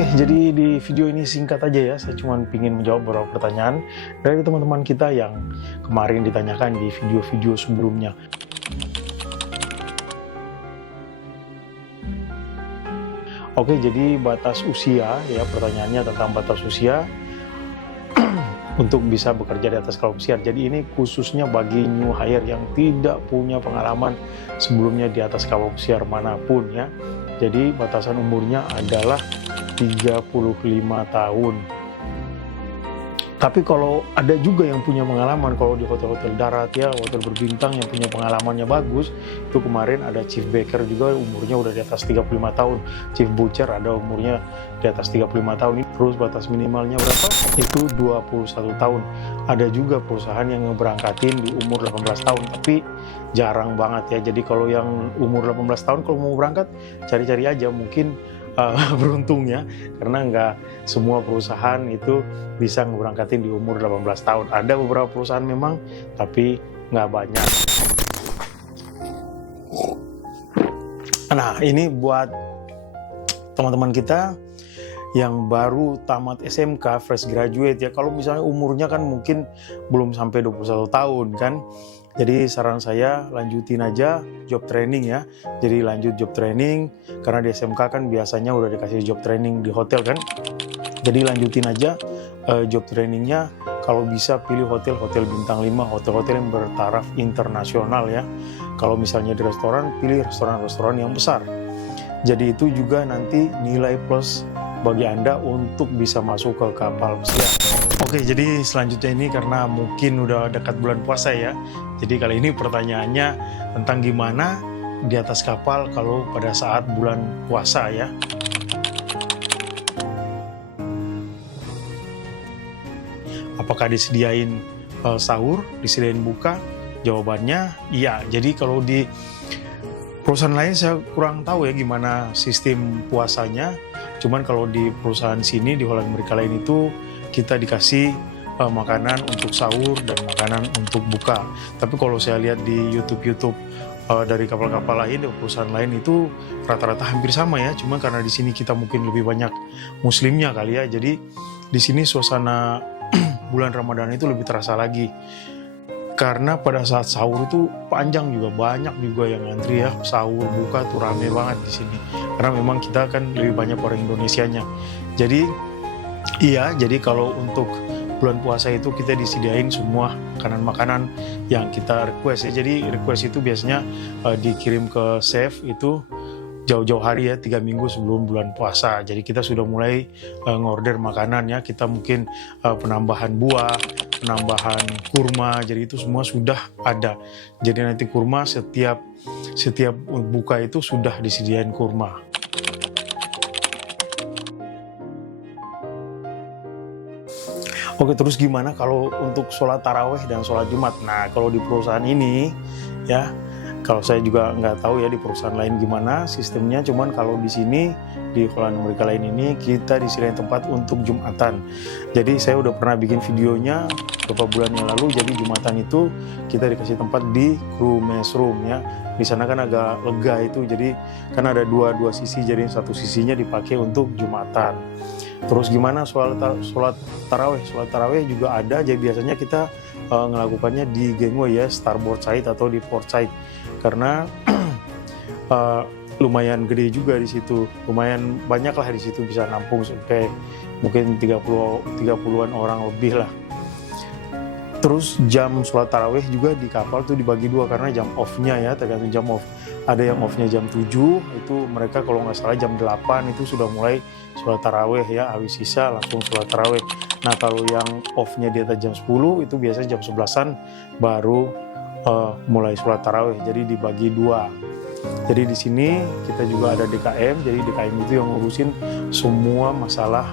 Oke, jadi di video ini singkat aja ya, saya cuma ingin menjawab beberapa pertanyaan dari teman-teman kita yang kemarin ditanyakan di video-video sebelumnya. Oke, jadi batas usia ya, pertanyaannya tentang batas usia untuk bisa bekerja di atas kapal pesiar. Jadi ini khususnya bagi new hire yang tidak punya pengalaman sebelumnya di atas kapal pesiar manapun ya. Jadi batasan umurnya adalah 35 tahun. Tapi kalau ada juga yang punya pengalaman, kalau di hotel-hotel darat ya, hotel berbintang yang punya pengalamannya bagus, itu kemarin ada Chief Baker juga umurnya udah di atas 35 tahun, Chief Butcher ada umurnya di atas 35 tahun. Terus batas minimalnya berapa? Itu 21 tahun. Ada juga perusahaan yang ngeberangkatin di umur 18 tahun, tapi jarang banget ya. Jadi kalau yang umur 18 tahun kalau mau berangkat, cari-cari aja, mungkin beruntung ya, karena nggak semua perusahaan itu bisa ngeberangkatin di umur 18 tahun. Ada beberapa perusahaan memang, tapi nggak banyak. Nah, ini buat teman-teman kita yang baru tamat SMK, fresh graduate ya. Kalau misalnya umurnya kan mungkin belum sampai 21 tahun kan. Jadi saran saya lanjutin aja job training ya. Jadi lanjut job training, karena di SMK kan biasanya udah dikasih job training di hotel kan. Jadi lanjutin aja job trainingnya. Kalau bisa pilih hotel-hotel bintang 5, hotel-hotel yang bertaraf internasional ya. Kalau misalnya di restoran, pilih restoran-restoran yang besar. Jadi itu juga nanti nilai plus bagi Anda untuk bisa masuk ke kapal pesiar. Oke, jadi selanjutnya ini karena mungkin udah dekat bulan puasa ya. Jadi kali ini pertanyaannya tentang gimana di atas kapal kalau pada saat bulan puasa ya. Apakah disediain sahur, disediain buka? Jawabannya iya. Jadi kalau di perusahaan lain saya kurang tahu ya gimana sistem puasanya. Cuman kalau di perusahaan sini, di Holland Amerika lain itu kita dikasih makanan untuk sahur dan makanan untuk buka. Tapi kalau saya lihat di YouTube dari kapal-kapal lain, di perusahaan lain itu rata-rata hampir sama ya. Cuma karena di sini kita mungkin lebih banyak muslimnya kali ya. Jadi di sini suasana bulan Ramadan itu lebih terasa lagi. Karena pada saat sahur itu panjang juga, banyak juga yang ngantri ya. Sahur buka tuh rame banget di sini. Karena memang kita kan lebih banyak orang Indonesianya. Jadi iya, jadi kalau untuk bulan puasa itu kita disediain semua makanan-makanan yang kita request ya. Jadi request itu biasanya dikirim ke chef itu jauh-jauh hari ya, 3 minggu sebelum bulan puasa. Jadi kita sudah mulai ngorder makanan ya. Kita mungkin penambahan buah, penambahan kurma, jadi itu semua sudah ada. Jadi nanti kurma setiap buka itu sudah disediain kurma. Oke, terus gimana kalau untuk sholat taraweh dan sholat Jumat? Nah, kalau di perusahaan ini ya, kalau saya juga nggak tahu ya di perusahaan lain gimana sistemnya. Cuman kalau di sini di Holland Amerika lain ini kita disediain tempat untuk Jumatan. Jadi saya udah pernah bikin videonya beberapa bulan yang lalu. Jadi Jumatan itu kita dikasih tempat di crew mess room ya. Di sana kan agak lega itu. Jadi kan ada dua sisi. Jadi satu sisinya dipakai untuk Jumatan. Terus gimana sholat taraweh? Sholat taraweh juga ada. Jadi biasanya kita ngelakukannya di gangway ya, starboard side atau di port side. Karena lumayan gede juga di situ, lumayan banyak lah di situ, bisa nampung sampai mungkin 30-an orang lebih lah. Terus jam sholat taraweh juga di kapal tuh dibagi dua karena jam off-nya ya, tergantung jam off. Ada yang off-nya jam 7, itu mereka kalau nggak salah jam 8 itu sudah mulai sholat taraweh ya, habis sisa langsung sholat taraweh. Nah kalau yang off-nya di atas jam 10 itu biasanya jam 11-an baru mulai sholat taraweh, jadi dibagi dua. Jadi di sini kita juga ada DKM, jadi DKM itu yang ngurusin semua masalah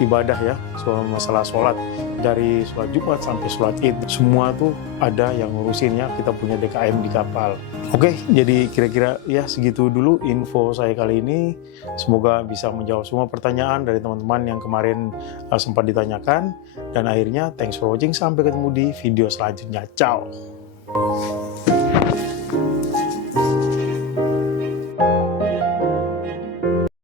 ibadah ya, semua masalah sholat. Dari sholat Jumat sampai sholat Id, semua tuh ada yang ngurusin ya, kita punya DKM di kapal. Oke, jadi kira-kira ya segitu dulu info saya kali ini. Semoga bisa menjawab semua pertanyaan dari teman-teman yang kemarin sempat ditanyakan. Dan akhirnya, thanks for watching, sampai ketemu di video selanjutnya. Ciao!